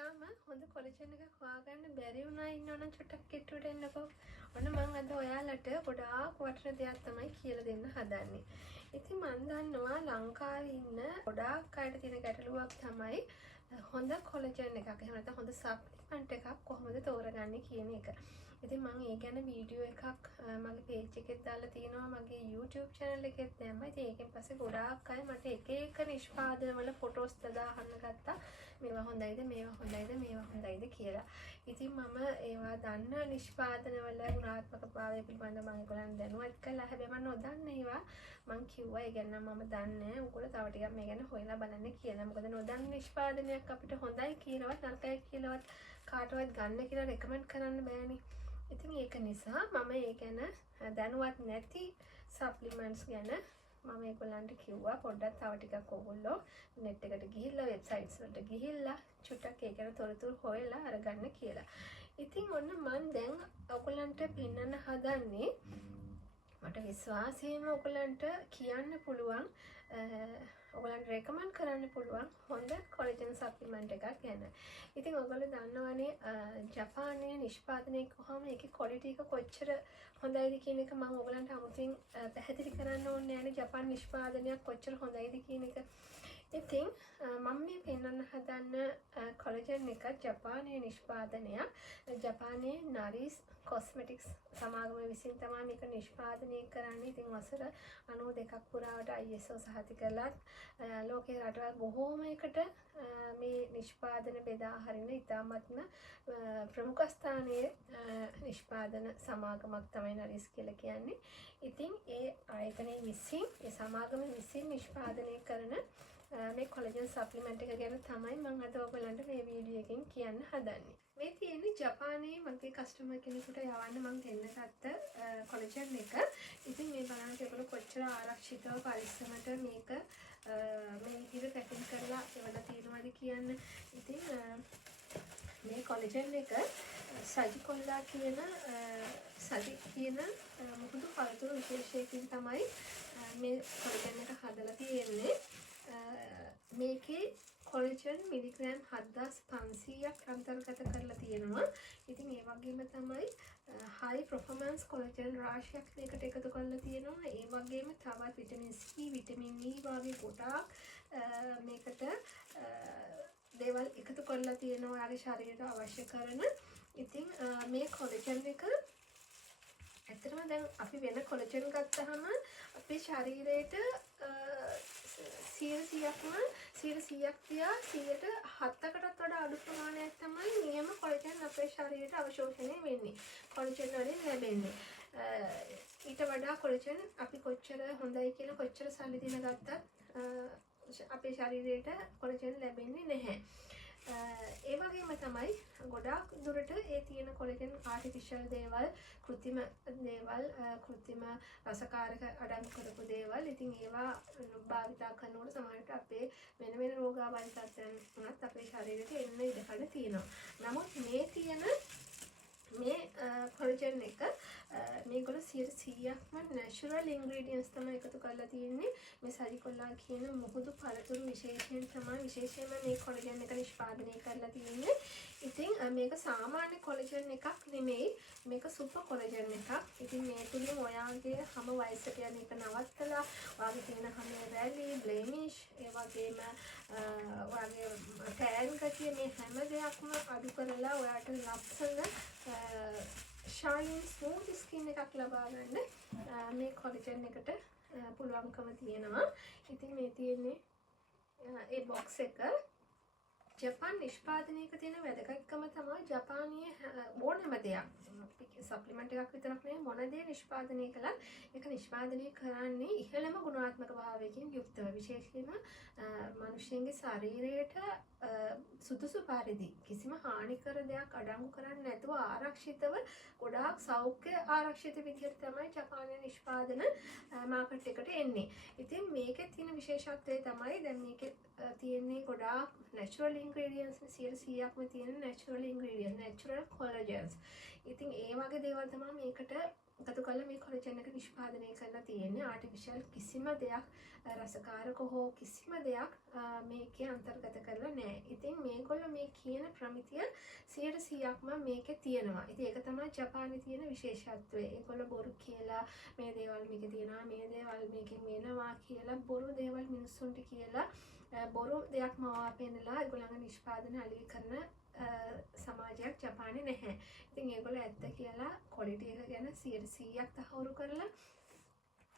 තාම හොඳ කොලෙජන් එකක් හොයාගන්න බැරි වුණා ඉන්නවනම් චුට්ටක් කිට්ටුවට එන්නකෝ. ඔන්න මම අද ඔයාලට ගොඩාක් වටින දෙයක් තමයි කියලා දෙන්න හදන්නේ. ඉතින් මම දන්නවා ලංකාවේ ඉන්න ගොඩාක් අයට තියෙන ගැටලුවක් තමයි හොඳ කොලෙජන් එකක් එහෙම නැත්නම් හොඳ සප්ලිමන්ට් එකක් කොහොමද තෝරගන්නේ කියන එක. ඉතින් මම ඒ ගැන වීඩියෝ එකක් මගේ page එකේ දාලා තියෙනවා මගේ YouTube channel එකෙත් දැම්මා. ඉතින් ඒකෙන් පස්සේ ගොඩාක් අය මට එක එක නිෂ්පාදන වල ෆොටෝස් දාන්න ගත්තා. මේවා හොඳයිද මේවා හොඳයිද මේවා හොඳයිද කියලා. ඉතින් මම ඒවා දන්න නිෂ්පාදන වල ගුණාත්මකභාවය පිළිබඳව මම ඒගොල්ලන් දැනුවත් කළා. හැබැයි මම නොදන්න ඒවා මම කිව්වා ඒ ගැන මම දන්නේ නැහැ. උගල තව ටිකක් මේ ගැන හොයලා බලන්න කියලා. මොකද නොදන්න නිෂ්පාදනයක් අපිට හොඳයි කියලාවත් නරකයි කියලාවත් කාටවත් ගන්න කියලා රෙකමන්ඩ් කරන්න බෑනේ. ඉතින් ඒක නිසා මම ඒ ගැන දැනුවත් නැති සප්ලිමන්ට්ස් ගැන මම ඒගොල්ලන්ට කිව්වා පොඩ්ඩක් තව ටිකක් ඕගොල්ලෝ net එකට ගිහිල්ලා වෙබ්සයිට්ස් වලට ගිහිල්ලා චුට්ටක් ඒ ගැන තොරතුරු හොයලා අරගන්න කියලා. ඉතින් ඔන්න මම දැන් ඔයගොල්ලන්ට පෙන්වන්න හදන්නේ මට විශ්වාසයෙන්ම ඔයගොල්ලන්ට කියන්න පුළුවන් ඔයගොල්ලන්ට රෙකමන්ඩ් කරන්න පුළුවන් හොඳ කොලෙජන් සප්ලිමන්ට් එකක් ගැන. ඉතින් ඔයගොල්ලෝ දන්නවනේ ජපානයේ නිෂ්පාදනය කොහොම ඒකේ ක්වොලිටි එක කොච්චර හොඳයිද කියන එක මම ඔයගොල්ලන්ට අමුතුවෙන් පැහැදිලි කරන්න ඕනේ නැහැ නේ ජපාන් නිෂ්පාදනයක් කොච්චර හොඳයිද කියන එක. ඉතින් මම මේ පෙන්වන්න හදන්න කොලෙජන් එක ජපානයේ නිෂ්පාදනයක්. ජපානයේ නරිස් කොස්මෙටික්ස් සමාගම විසින් තමයි මේක නිෂ්පාදනය කරන්නේ. ඉතින් වසර 92ක් පුරාවට ISO සහතික කළත් ලෝකේ රටවල් බොහෝමයකට මේ නිෂ්පාදන බෙදා හරින ඉතාමත්ම ප්‍රමුඛ ස්ථානයේ නිෂ්පාදන සමාගමක් තමයි නරිස් කියලා කියන්නේ. ඉතින් ඒ ආයතනයේ විසින් ඒ සමාගම විසින් නිෂ්පාදනය කරන මේ කොලෙජන් සප්ලිමන්ට් එක ගැන තමයි මම අද ඔයගලන්ට මේ වීඩියෝ එකෙන් කියන්න හදන්නේ. මේ තියෙන්නේ ජපානයේ මගේ කස්ටමර් කෙනෙකුට යවන්න මම දෙන්නගත්ත කොලෙජන් එක. ඉතින් මේ බලන්න ඒගොල්ලෝ කොච්චර ආරක්ෂිතව පරිස්සමට මේක මේ විදිහට පැකින් කරලා එවලා තියෙනවද කියන්න. ඉතින් මේ කොලෙජන් එක සජිකොල්ලා කියන මුහුදු පළතුරු විශේෂයකින් තමයි මේ කොලෙජන් එක හදලා තියෙන්නේ. මේකේ කොලෙජන් මිලිග්‍රෑම් 7500ක් අන්තර්ගත කරලා තියෙනවා. ඉතින් ඒ වගේම තමයි හයි ප්‍රොෆර්මන්ස් කොලෙජන් රාශියක් මේකට එකතු කරලා තියෙනවා. ඒ වගේම තවත් විටමින් C, විටමින් E වගේ ගොඩාක් මේකට දේවල් එකතු කරලා තියෙනවා ඔයාගේ ශරීරයට අවශ්‍ය කරන. ඉතින් මේ කොලෙජන් එක ඇත්තටම දැන් අපි වෙන කොලෙජන් ගත්තාම අපේ ශරීරයට 100%ක් තියා 107කටත් වඩා අඩු ප්‍රමාණයක් තමයි නියම කොලෙජන් අපේ ශරීරයට අවශෝෂණය වෙන්නේ. කොලෙජන් වලින් ලැබෙන්නේ. ඊට වඩා කොලෙජන් අපි කොච්චර හොඳයි කියලා කොච්චර සල්ලි දීලා ගත්තත් අපේ ශරීරයට කොලෙජන් ලැබෙන්නේ නැහැ. ඒ වගේම තමයි ගොඩාක් දුරට ඒ තියෙන කොලෙජන් ආටිෆිෂල් දේවල්, කෘත්‍රිම දේවල්, කෘත්‍රිම රසකාරක අඩංගු කරපු දේවල්. ඉතින් ඒවා භාවිතා කරනකොට සමහරවිට අපේ වෙන රෝගාබාධ තත්ත්වයන් උනත් අපේ ශරීරයට එන්න ඉඩකඩ තියෙනවා. නමුත් මේ තියෙන මේ කොලෙජන් එක මේගොල්ලෝ 100%ක්ම නැචරල් ඉන්ග්‍රීඩියන්ට්ස් තමයි එකතු කරලා තියෙන්නේ. මේ සජිකොල්ලා කියන මුහුදු පළතුරු විශේෂයෙන්ම මේ කොලෙජන් එක නිෂ්පාදනය කරලා තියෙන්නේ. ඉතින් මේක සාමාන්‍ය කොලෙජන් එකක් නෙමෙයි. මේක සුපර් කොලෙජන් එකක්. ඉතින් මේ තුලින් ඔයාගේ හැම වයසට යන එක නවත්තලා ඔයාගේ තියෙන හැම රැලි, බ්ලෙමිෂ්, ඒ වගේම ඔයාගේ ටෑන් ගතිය මේ හැම දෙයක්ම අඩු කරලා ඔයාට ලස්සන ෂයින් ස්මූත් ස්කින් එකක් ලබා ගන්න මේ කොලෙජන් එකට පුළුවන්කම තියෙනවා. ඉතින් මේ තියෙන්නේ ඒ බොක්ස් එක ජපාන් නිෂ්පාදනයක තියෙන වැදගත්කම තමයි ජපානයේ ඕනෑම දෙයක් සප්ලිමන්ට් එකක් විතරක් නෙවෙයි මොන දේ නිෂ්පාදනය කළත් ඒක නිෂ්පාදනය කරන්නේ ඉහළම ගුණාත්මක භාවයකින් යුක්තව. විශේෂයෙන්ම මිනිස්යන්ගේ ශරීරයට සුදුසු පරිදි කිසිම හානිකර දෙයක් අඩංගු කරන්නේ නැතුව ආරක්ෂිතව ගොඩාක් සෞඛ්‍ය ආරක්ෂිත විදිහට තමයි ජපානයේ නිෂ්පාදන මාකට් එකට එන්නේ. ඉතින් මේකේ තියෙන විශේෂත්වය තමයි දැන් මේකේ තියෙන්නේ ගොඩාක් natural ingredients 100%ක්ම තියෙන natural ingredients, natural collagens. ඉතින් ඒ වගේ දේවල් තමයි මේකට එකතු කරලා මේ කොලජන් එක නිෂ්පාදනය කරලා තියෙන්නේ. ආටිෆිෂල් කිසිම දෙයක් රසකාරක හෝ කිසිම දෙයක් මේකේ අන්තර්ගත කරලා නැහැ. ඉතින් මේගොල්ලෝ මේ කියන ප්‍රමිතිය 100%ක්ම මේකේ තියෙනවා. ඉතින් ඒක තමයි ජපානයේ තියෙන විශේෂත්වය. ඒගොල්ලෝ බොරු කියලා මේ දේවල් මේකේ තියෙනවා, මේ දේවල් මේකෙන් වෙනවා කියලා බොරු දේවල් මිනිස්සුන්ට කියලා බොරු දෙයක් මවා පෙන්නලා ඒගොල්ලන්ගේ නිෂ්පාදන අලෙවි කරන සමාජයක් ජපානයේ නැහැ. ඉතින් ඒගොල්ලෝ ඇත්ත කියලා ක්වොලිටි එක ගැන 100%ක් තහවුරු කරලා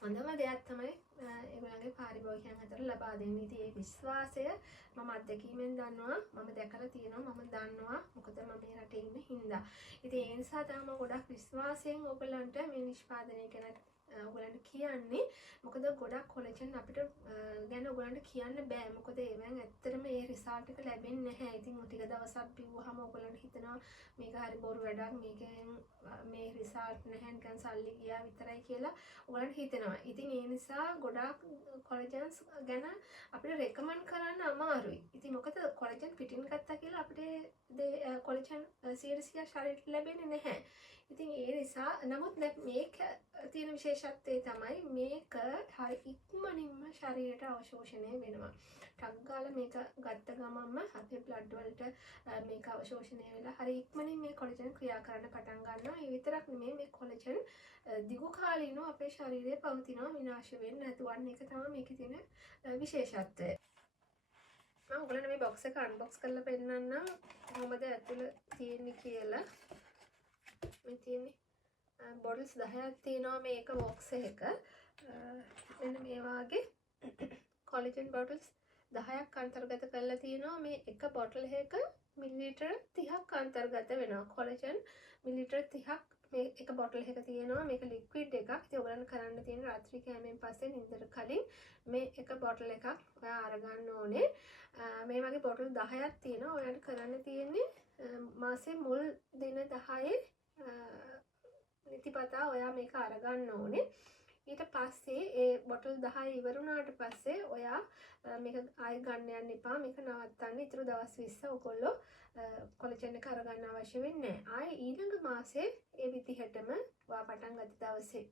හොඳම දෙයක් තමයි ඒගොල්ලන්ගේ පාරිභෝගිකයන් අතර ලබා දෙන්නේ. ඉතින් ඒ විශ්වාසය මම අත්දැකීමෙන් දන්නවා, මම දැකලා තියෙනවා, මම දන්නවා. මොකද මම මේ රටේ ඉන්න හින්දා. ඉතින් ඒ නිසා තමයි ගොඩක් විශ්වාසයෙන් ඔයගලන්ට මේ නිෂ්පාදනය ගැන ඔයගලන්ට කියන්නේ. මොකද ගොඩක් කොලජන් අපිට ගැන ඔයගලන්ට කියන්න බෑ. මොකද ඒවෙන් ඇත්තටම ඒ රිසල්ට් එක ලැබෙන්නේ නැහැ. ඉතින් ටික දවසක් බිව්වහම ඔයගලන්ට හිතනවා මේක හරි බොරු වැඩක්, මේකෙන් මේ රිසල්ට් නැහැ, නිකන් සල්ලි ගියා විතරයි කියලා ඔයගලන්ට හිතෙනවා. ඉතින් ඒ නිසා ගොඩක් කොලජන්ස් ගැන අපිට රෙකමන්ඩ් කරන්න අමාරුයි. ඉතින් මොකද කොලජන් පිටින් ගත්තා කියලා අපිට කොලජන් 100% ශරීරයට ලැබෙන්නේ නැහැ. ඉතින් ඒ නිසා නමුත් මේක තියෙන විශේෂත්වය තමයි මේක හරි ඉක්මනින්ම ශරීරයට අවශෝෂණය වෙනවා. ටක් ගාලා මේක ගත්ත ගමන්ම අපේ බ්ලඩ් වලට මේක අවශෝෂණය වෙලා හරි ඉක්මනින් මේ කොලජන් ක්‍රියා කරන්න පටන් ගන්නවා. ඒ විතරක් නෙමෙයි මේ කොලජන් දිගු කාලීනව අපේ ශරීරයේ පවතිනවා, විනාශ වෙන්නේ නැතුව. අන්න ඒක තමයි මේකේ තියෙන විශේෂත්වය. මම ඔයගලන්ට මේ බොක්ස් එක අන්බොක්ස් කරලා පෙන්නන්නම් කොහොමද ඇතුළේ තියෙන්නේ කියලා. මේ තියෙන්නේ බොටල්ස් 10ක් තියෙනවා මේක බොක්ස් එක. මෙන්න මේ වාගේ කොලජන් බොටල්ස් 10ක් අන්තර්ගත කරලා තියෙනවා. මේ එක බොටල් එකක මිලිලිටර් 30ක් අන්තර්ගත වෙනවා. කොලජන් මිලිලිටර් 30ක් මේ එක බොටල් එකක තියෙනවා. මේක ලික්විඩ් එකක්. ඉතින් ඔයගලන්ට කරන්න තියෙන රාත්‍රී කෑමෙන් පස්සේ නිින්දට කලින් මේ එක බොටල් එකක් ඔයා අරගන්න ඕනේ. මේ වගේ බොටල් 10ක් තියෙනවා. ඔයාලට කරන්න තියෙන්නේ මාසේ මුල් දින 10 නිතිපතා ඔයා මේක අරගන්න ඕනේ. ඊට පස්සේ ඒ බොටල් 10 ඉවර වුණාට පස්සේ ඔයා මේක ආයෙ ගන්න යන්න එපා. මේක නවත්තන්න. ඊටු දවස් 20 ඔයගොල්ලෝ කොලජන් එක අරගන්න අවශ්‍ය වෙන්නේ නැහැ. ආයෙ ඊළඟ මාසේ ඒ විදිහටම ඔයා පටන් ගත්ත දවසේම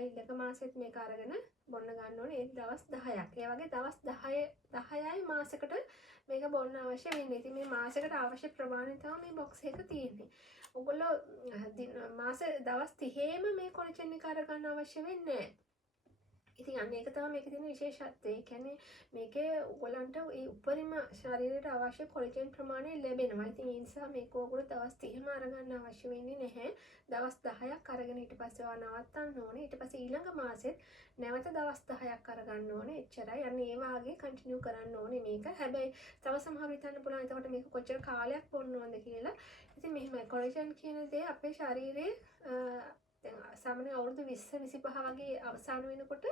ඊළඟ මාසෙත් මේක අරගෙන බොන්න ගන්න ඕනේ. ඒ දවස් 10ක්. ඒ වගේ දවස් 10යි මාසෙකට මේක බොන්න අවශ්‍ය වෙන්නේ. ඉතින් මේ මාසෙකට අවශ්‍ය ප්‍රමාණය තමයි මේ බොක්ස් එක තියෙන්නේ. ඔයගොල්ලෝ මාස දවස් 30ෙම මේ කොලජන් එක අරගන්න අවශ්‍ය වෙන්නේ නැහැ. ඉතින් අන්න ඒක තමයි මේකේ තියෙන විශේෂත්වය. ඒ කියන්නේ මේකේ ඔයගලන්ට ඒ උපරිම ශරීරයට අවශ්‍ය කොලජන් ප්‍රමාණය ලැබෙනවා. ඉතින් ඒ නිසා මේක ඔයගොල්ලෝ දවස් 30ම අරගන්න අවශ්‍ය වෙන්නේ නැහැ. දවස් 10ක් අරගෙන ඊට පස්සේ ඔයා නවත්තන්න ඕනේ. ඊට පස්සේ ඊළඟ මාසෙත් නැවත දවස් 10ක් අරගන්න ඕනේ. එච්චරයි. අන්න ඒ වාගේ කන්ටිනියු කරන්න ඕනේ මේක. හැබැයි තව සමහර හිතන්න පුළුවන් එතකොට මේක කොච්චර කාලයක් බොන්න ඕනද කියලා. ඉතින් මෙහෙමයි කොලජන් කියන දේ අපේ ශරීරයේ දැන් සාමාන්‍ය අවුරුදු 20-25 වගේ අවසන් වෙනකොට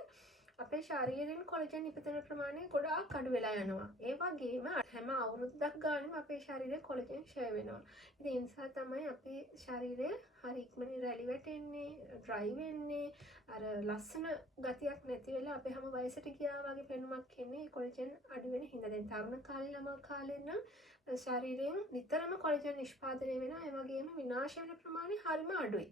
අපේ ශරීරයෙන් කොලජන් ඉපදෙන ප්‍රමාණය ගොඩාක් අඩු වෙලා යනවා. ඒ වගේම හැම අවුරුද්දක් ගානෙම අපේ ශරීරයේ කොලජන් ක්ෂය වෙනවා. ඉතින් ඒ නිසා තමයි අපේ ශරීරය හරි ඉක්මනින් රැලි වැටෙන්නේ, ඩ්‍රයි වෙන්නේ, අර ලස්සන ගතියක් නැති වෙලා අපේ හැම වයසට ගියා වගේ පෙනුමක් එන්නේ කොලජන් අඩු වෙන හින්දා. දැන් තරුණ කාලේ ළමා කාලේ නම් ශරීරයෙන් නිතරම කොලජන් නිෂ්පාදනය වෙනවා. ඒ වගේම විනාශ වෙන ප්‍රමාණය හරිම අඩුයි.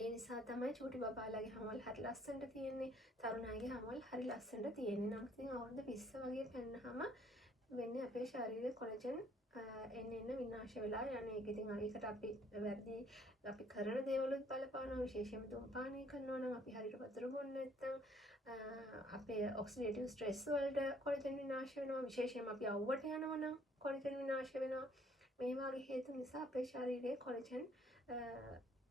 ඒ නිසා තමයි චූටි බබාලාගේ හැමවල හරි ලස්සනට තියෙන්නේ, තරුණ අයගේ හැමවල හරි ලස්සනට තියෙන්නේ. නම් ඉතින් අවුරුදු 20 වගේ පෙන්නහම වෙන්නේ අපේ ශරීරයේ කොලජන් එන්න විනාශ වෙලා යන එක. ඉතින් ඒකට අපි වැඩි අපි කරන දේවලුත් බලපානවා. විශේෂයෙන්ම ධූමපානය කරනවා නම් අපි හරියට වතුර බොන්නේ නැත්නම් අපේ ඔක්සිඩේටිව් ස්ට්‍රෙස් වලට කොලජන් විනාශ වෙනවා. විශේෂයෙන්ම අපි අවුවට යනවා නම් කොලජන් විනාශ වෙනවා. මේ වගේ හේතු නිසා අපේ ශරීරයේ කොලජන්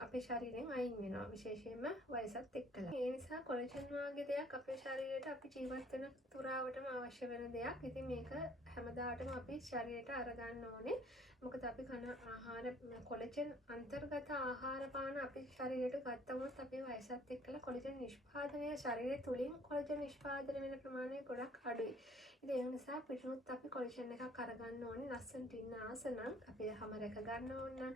අපේ ශරීරයෙන් අයින් වෙනවා, විශේෂයෙන්ම වයසත් එක්කලා. ඒ නිසා කොලජන් වගේ දෙයක් අපේ ශරීරයට අපි ජීවත් වෙන තුරාවටම අවශ්‍ය වෙන දෙයක්. ඉතින් මේක හැමදාටම අපි ශරීරයට අරගන්න ඕනේ. මොකද අපි කන ආහාර කොලජන් අන්තර්ගත ආහාර පාන අපේ ශරීරයට ගත්තොත් අපේ වයසත් එක්කලා කොලජන් නිෂ්පාදනය ශරීරය තුලින් කොලජන් නිෂ්පාදනය වෙන ප්‍රමාණය ගොඩක් අඩුයි. ඉතින් ඒ නිසා පිටුනුත් අපි කොලජන් එකක් අරගන්න ඕනේ. ලස්සනට ඉන්න ආස නම් අපේ හැම රැක ගන්න ඕන,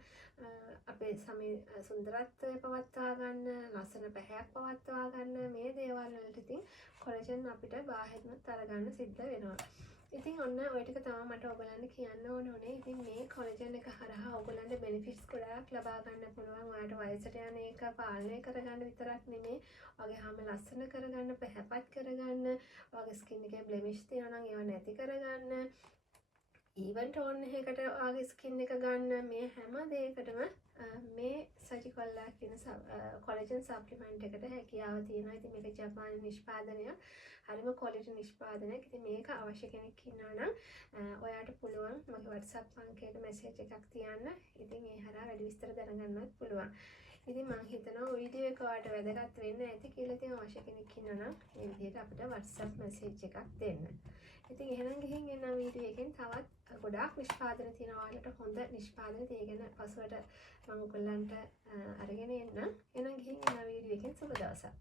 අපේ සමේ සුන්දරත්වය පවත්වා ගන්න, ලස්සන පැහැයක් පවත්වා ගන්න, මේ දේවල් වලට ඉතින් කොලජන් අපිට බාහිරිනුත් අරගන්න සිද්ධ වෙනවා. ඉතින් ඔන්න ඔය ටික තමයි මට ඔයගලන්ට කියන්න ඕනේ. ඉතින් මේ කොලජන් එක හරහා ඔයගලන්ට බෙනිෆිට්ස් ගොඩාක් ලබා ගන්න පුළුවන්. ඔයාලට වයසට යන එක පාලනය කරගන්න විතරක් නෙමෙයි, ඔයගේ හැම ලස්සන කරගන්න, පැහැපත් කරගන්න, ඔයගේ ස්කින් එකේ බ්ලෙමිෂ් තියෙනවා නම් ඒවා නැති කරගන්න, ඊවන් ටෝන් එකකට ඔයගේ ස්කින් එක ගන්න, මේ හැම දෙයකටම මේ සජිකොල්ලා කියන කොලජන් සප්ලිමන්ට් එකට හැකියාව තියෙනවා. ඉතින් මේක ජපානයේ නිෂ්පාදනයක්. හරිම ක්වොලිටි නිෂ්පාදනයක්. ඉතින් මේක අවශ්‍ය කෙනෙක් ඉන්නවා නම් ඔයාට පුළුවන් මගේ WhatsApp අංකයට මැසේජ් එකක් තියන්න. ඉතින් ඒ හරහා වැඩි විස්තර දැනගන්නත් පුළුවන්. ඉතින් මම හිතනවා වීඩියෝ එක ඔයාලට වැදගත් වෙන්න ඇති කියලා. ඉතින් අවශ්‍ය කෙනෙක් ඉන්නවා නම් මේ විදිහට අපිට WhatsApp මැසේජ් එකක් දෙන්න. ඉතින් එහෙනම් ගිහින් එන වීඩියෝ එකෙන් තවත් ගොඩාක් නිෂ්පාදන තියෙනවා. ඔයාලට හොඳ නිෂ්පාදන තියෙගෙන පසුවට මම ඔයගොල්ලන්ට අරගෙන එන්න. එහෙනම් ගිහින් එන වීඩියෝ එකෙන් සුබ දවසක්.